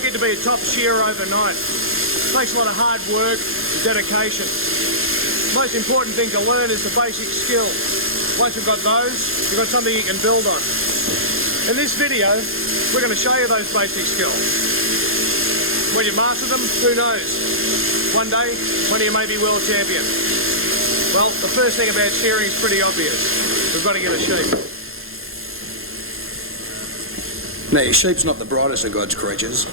don't get to be a top shearer overnight. It takes a lot of hard work and dedication. The most important thing to learn is the basic skills. Once you've got those, you've got something you can build on. In this video, we're going to show you those basic skills. When you master them, who knows? One day, one of you may be world champion. Well, the first thing about shearing is pretty obvious. We've got to get a sheep. Now, your sheep's not the brightest of God's creatures.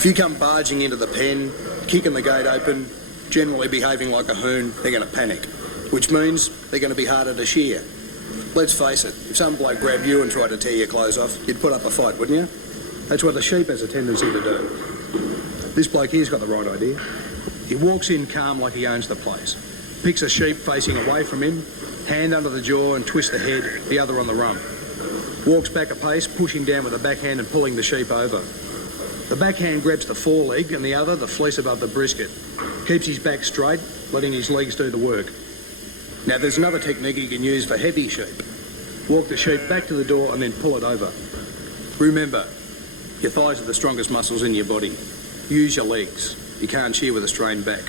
If you come barging into the pen, kicking the gate open, generally behaving like a hoon, they're going to panic, which means they're going to be harder to shear. Let's face it, if some bloke grabbed you and tried to tear your clothes off, you'd put up a fight, wouldn't you? That's what the sheep has a tendency to do. This bloke here's got the right idea. He walks in calm like he owns the place, picks a sheep facing away from him, hand under the jaw and twists the head, the other on the rump. Walks back a pace, pushing down with the backhand and pulling the sheep over. The backhand grabs the foreleg and the other the fleece above the brisket. Keeps his back straight, letting his legs do the work. Now there's another technique you can use for heavy sheep. Walk the sheep back to the door and then pull it over. Remember, your thighs are the strongest muscles in your body. Use your legs. You can't shear with a strained back.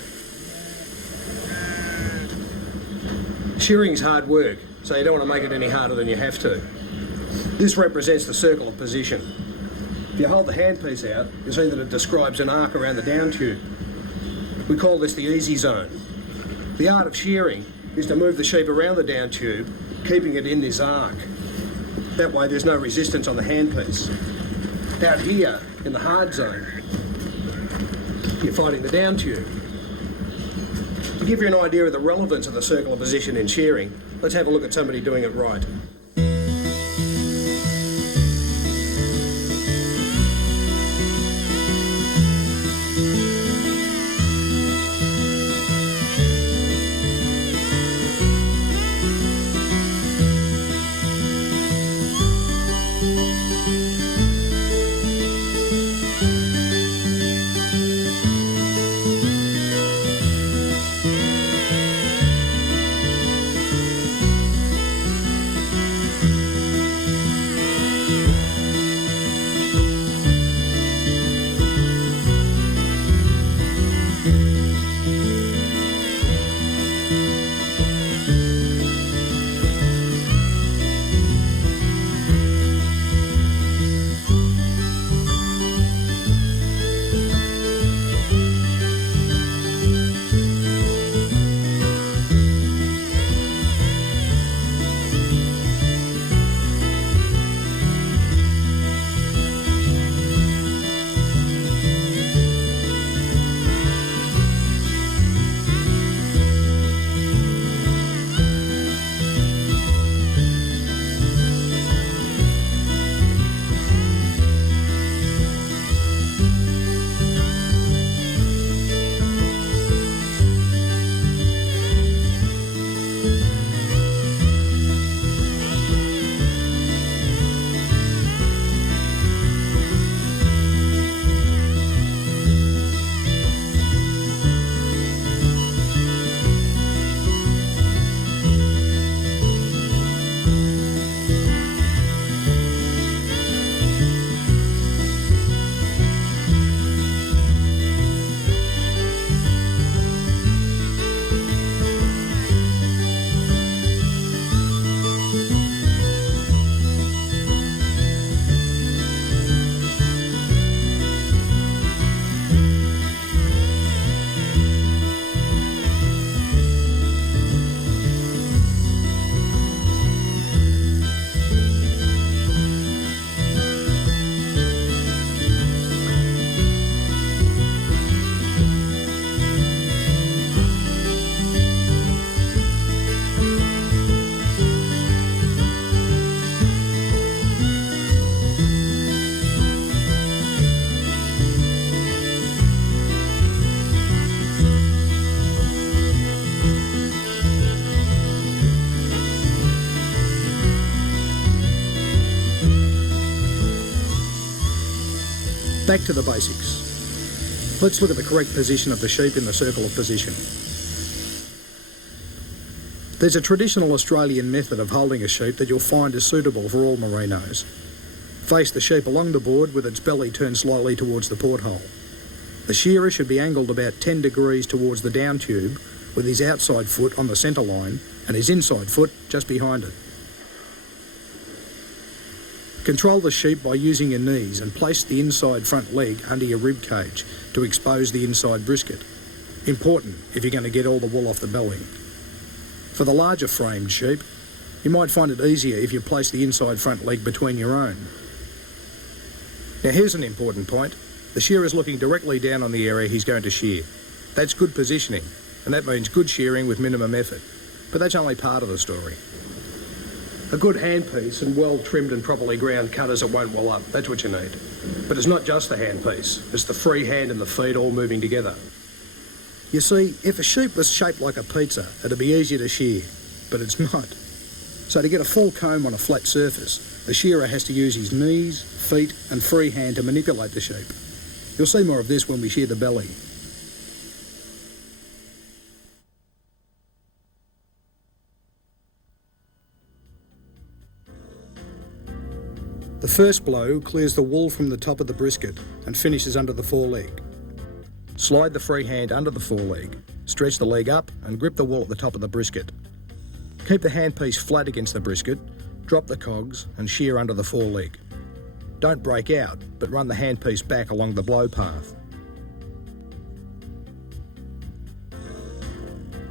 Shearing's hard work, so you don't want to make it any harder than you have to. This represents the circle of position. If you hold the handpiece out, you'll see that it describes an arc around the down tube. We call this the easy zone. The art of shearing is to move the sheep around the down tube, keeping it in this arc. That way there's no resistance on the handpiece. Out here, in the hard zone, you're fighting the down tube. To give you an idea of the relevance of the circle of position in shearing, let's have a look at somebody doing it right. Back to the basics. Let's look at the correct position of the sheep in the circle of position. There's a traditional Australian method of holding a sheep that you'll find is suitable for all merinos. Face the sheep along the board with its belly turned slightly towards the porthole. The shearer should be angled about 10 degrees towards the down tube, with his outside foot on the centre line and his inside foot just behind it. Control the sheep by using your knees and place the inside front leg under your rib cage to expose the inside brisket. Important if you're going to get all the wool off the belly. For the larger framed sheep, you might find it easier if you place the inside front leg between your own. Now here's an important point. The shearer is looking directly down on the area he's going to shear. That's good positioning, and that means good shearing with minimum effort. But that's only part of the story. A good handpiece and well trimmed and properly ground cutters that won't well up, that's what you need. But it's not just the handpiece, it's the free hand and the feet all moving together. You see, if a sheep was shaped like a pizza, it'd be easier to shear, but it's not. So to get a full comb on a flat surface, the shearer has to use his knees, feet and free hand to manipulate the sheep. You'll see more of this when we shear the belly. The first blow clears the wool from the top of the brisket and finishes under the foreleg. Slide the free hand under the foreleg, stretch the leg up and grip the wool at the top of the brisket. Keep the handpiece flat against the brisket, drop the cogs and shear under the foreleg. Don't break out, but run the handpiece back along the blow path.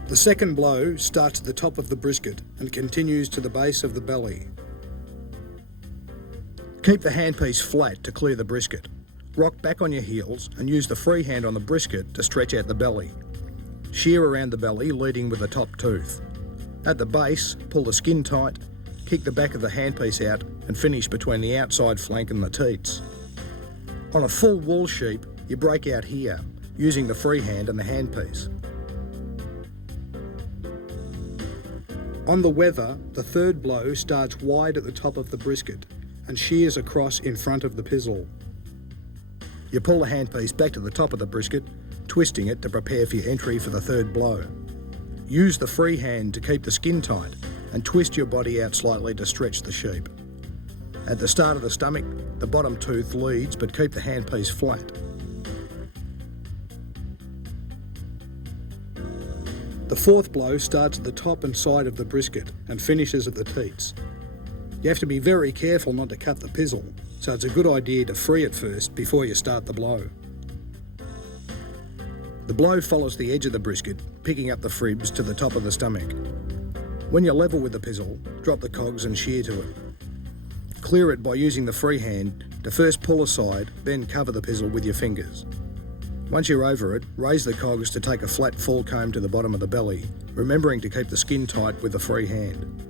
The second blow starts at the top of the brisket and continues to the base of the belly. Keep the handpiece flat to clear the brisket. Rock back on your heels and use the free hand on the brisket to stretch out the belly. Shear around the belly, leading with the top tooth. At the base, pull the skin tight, kick the back of the handpiece out and finish between the outside flank and the teats. On a full wool sheep, you break out here, using the free hand and the handpiece. On the wether, the third blow starts wide at the top of the brisket and shears across in front of the pizzle. You pull the handpiece back to the top of the brisket, twisting it to prepare for your entry for the third blow. Use the free hand to keep the skin tight and twist your body out slightly to stretch the sheep. At the start of the stomach, the bottom tooth leads, but keep the handpiece flat. The fourth blow starts at the top and side of the brisket and finishes at the teats. You have to be very careful not to cut the pizzle, so it's a good idea to free it first before you start the blow. The blow follows the edge of the brisket, picking up the fribs to the top of the stomach. When you're level with the pizzle, drop the cogs and shear to it. Clear it by using the free hand to first pull aside, then cover the pizzle with your fingers. Once you're over it, raise the cogs to take a flat full comb to the bottom of the belly, remembering to keep the skin tight with the free hand.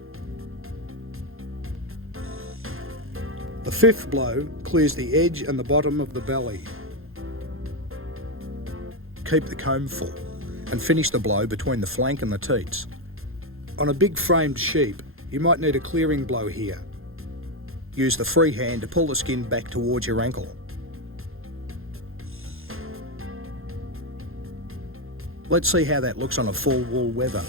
The fifth blow clears the edge and the bottom of the belly. Keep the comb full and finish the blow between the flank and the teats. On a big framed sheep, you might need a clearing blow here. Use the free hand to pull the skin back towards your ankle. Let's see how that looks on a full wool wether.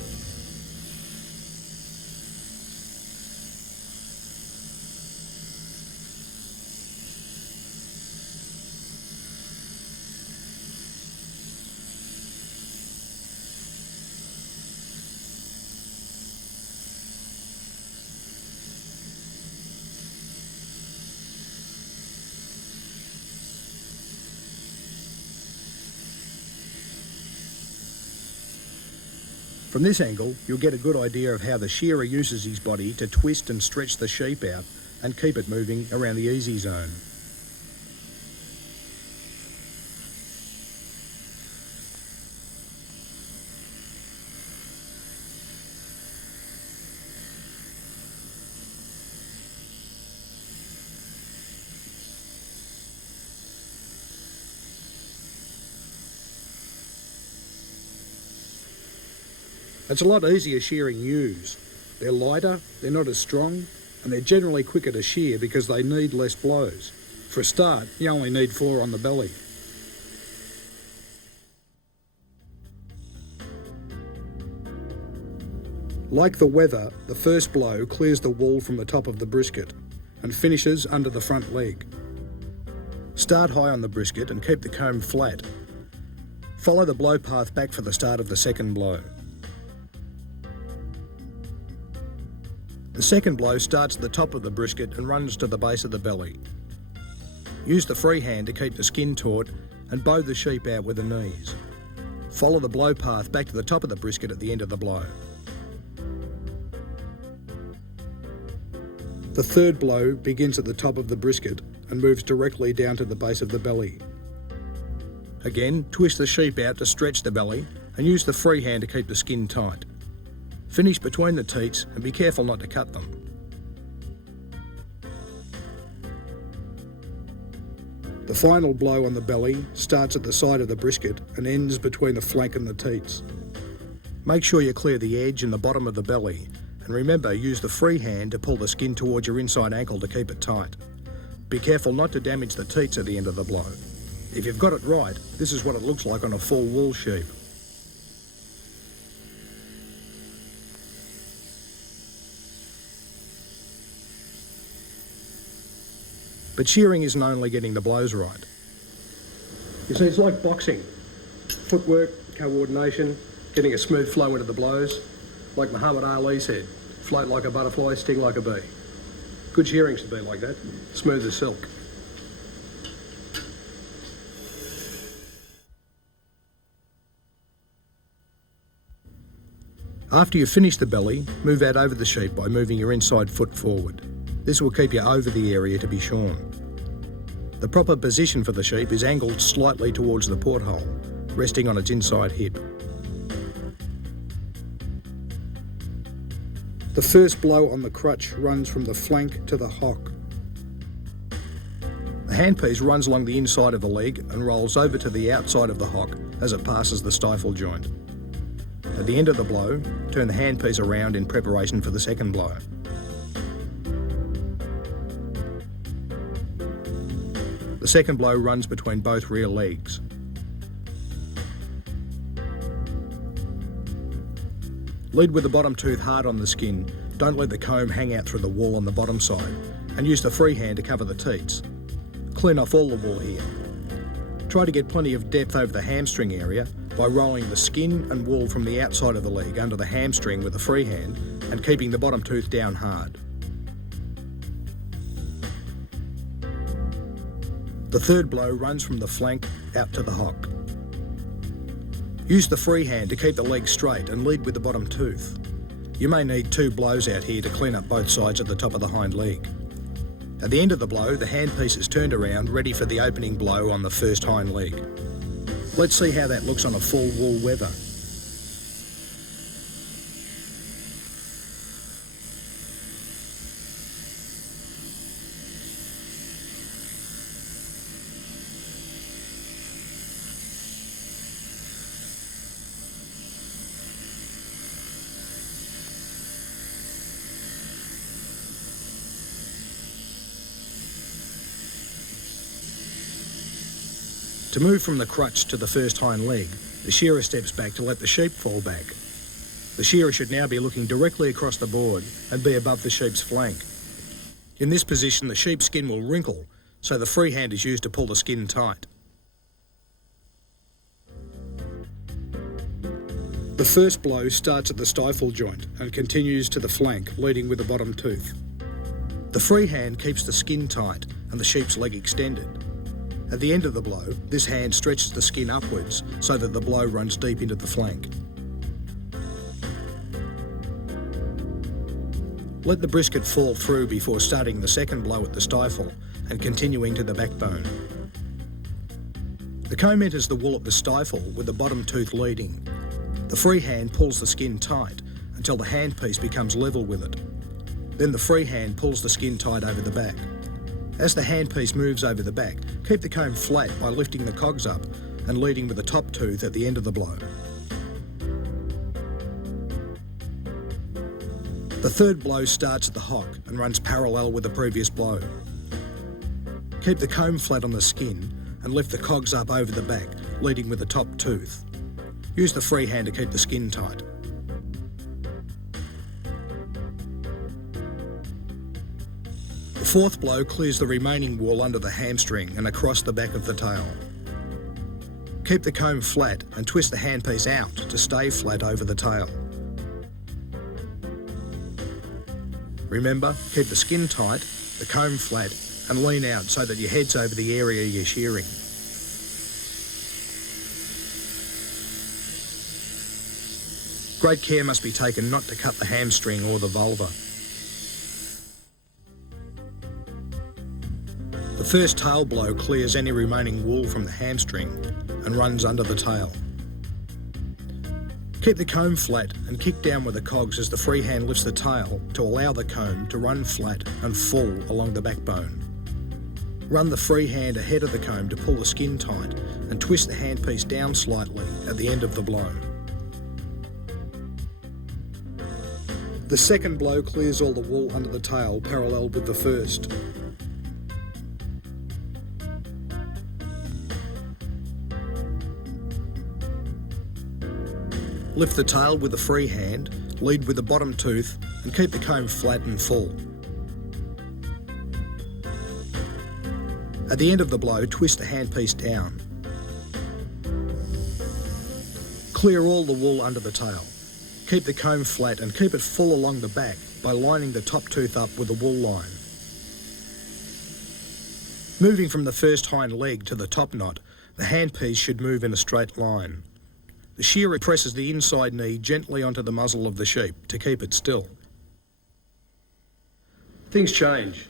From this angle, you'll get a good idea of how the shearer uses his body to twist and stretch the sheep out and keep it moving around the easy zone. It's a lot easier shearing ewes. They're lighter, they're not as strong, and they're generally quicker to shear because they need less blows. For a start, you only need 4 on the belly. Like the wether, the first blow clears the wool from the top of the brisket, and finishes under the front leg. Start high on the brisket and keep the comb flat. Follow the blow path back for the start of the second blow. The second blow starts at the top of the brisket and runs to the base of the belly. Use the free hand to keep the skin taut and bow the sheep out with the knees. Follow the blow path back to the top of the brisket at the end of the blow. The third blow begins at the top of the brisket and moves directly down to the base of the belly. Again, twist the sheep out to stretch the belly and use the free hand to keep the skin tight. Finish between the teats and be careful not to cut them. The final blow on the belly starts at the side of the brisket and ends between the flank and the teats. Make sure you clear the edge and the bottom of the belly, and remember, use the free hand to pull the skin towards your inside ankle to keep it tight. Be careful not to damage the teats at the end of the blow. If you've got it right, this is what it looks like on a full wool sheep. But shearing isn't only getting the blows right. You see, it's like boxing. Footwork, coordination, getting a smooth flow into the blows. Like Muhammad Ali said, float like a butterfly, sting like a bee. Good shearing should be like that, smooth as silk. After you've finished the belly, move out over the sheep by moving your inside foot forward. This will keep you over the area to be shorn. The proper position for the sheep is angled slightly towards the porthole, resting on its inside hip. The first blow on the crutch runs from the flank to the hock. The handpiece runs along the inside of the leg and rolls over to the outside of the hock as it passes the stifle joint. At the end of the blow, turn the handpiece around in preparation for the second blow. The second blow runs between both rear legs. Lead with the bottom tooth hard on the skin. Don't let the comb hang out through the wool on the bottom side, and use the free hand to cover the teats. Clean off all the wool here. Try to get plenty of depth over the hamstring area by rolling the skin and wool from the outside of the leg under the hamstring with the free hand and keeping the bottom tooth down hard. The third blow runs from the flank out to the hock. Use the free hand to keep the leg straight and lead with the bottom tooth. You may need 2 blows out here to clean up both sides at the top of the hind leg. At the end of the blow, the handpiece is turned around, ready for the opening blow on the first hind leg. Let's see how that looks on a full wool wether. To move from the crutch to the first hind leg, the shearer steps back to let the sheep fall back. The shearer should now be looking directly across the board and be above the sheep's flank. In this position, the sheep's skin will wrinkle, so the free hand is used to pull the skin tight. The first blow starts at the stifle joint and continues to the flank, leading with the bottom tooth. The free hand keeps the skin tight and the sheep's leg extended. At the end of the blow, this hand stretches the skin upwards so that the blow runs deep into the flank. Let the brisket fall through before starting the second blow at the stifle and continuing to the backbone. The comb enters the wool at the stifle with the bottom tooth leading. The free hand pulls the skin tight until the handpiece becomes level with it. Then the free hand pulls the skin tight over the back. As the handpiece moves over the back, keep the comb flat by lifting the cogs up and leading with the top tooth at the end of the blow. The third blow starts at the hock and runs parallel with the previous blow. Keep the comb flat on the skin and lift the cogs up over the back, leading with the top tooth. Use the free hand to keep the skin tight. The fourth blow clears the remaining wool under the hamstring and across the back of the tail. Keep the comb flat and twist the handpiece out to stay flat over the tail. Remember, keep the skin tight, the comb flat, and lean out so that your head's over the area you're shearing. Great care must be taken not to cut the hamstring or the vulva. The first tail blow clears any remaining wool from the hamstring and runs under the tail. Keep the comb flat and kick down with the cogs as the free hand lifts the tail to allow the comb to run flat and full along the backbone. Run the free hand ahead of the comb to pull the skin tight and twist the handpiece down slightly at the end of the blow. The second blow clears all the wool under the tail parallel with the first. Lift the tail with the free hand, lead with the bottom tooth, and keep the comb flat and full. At the end of the blow, twist the handpiece down. Clear all the wool under the tail. Keep the comb flat and keep it full along the back by lining the top tooth up with the wool line. Moving from the first hind leg to the top knot, the handpiece should move in a straight line. The shearer presses the inside knee gently onto the muzzle of the sheep to keep it still. Things change.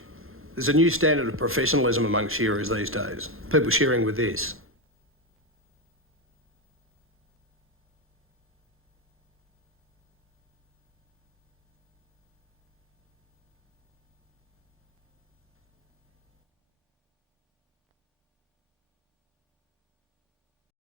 There's a new standard of professionalism among shearers these days. People shearing with this.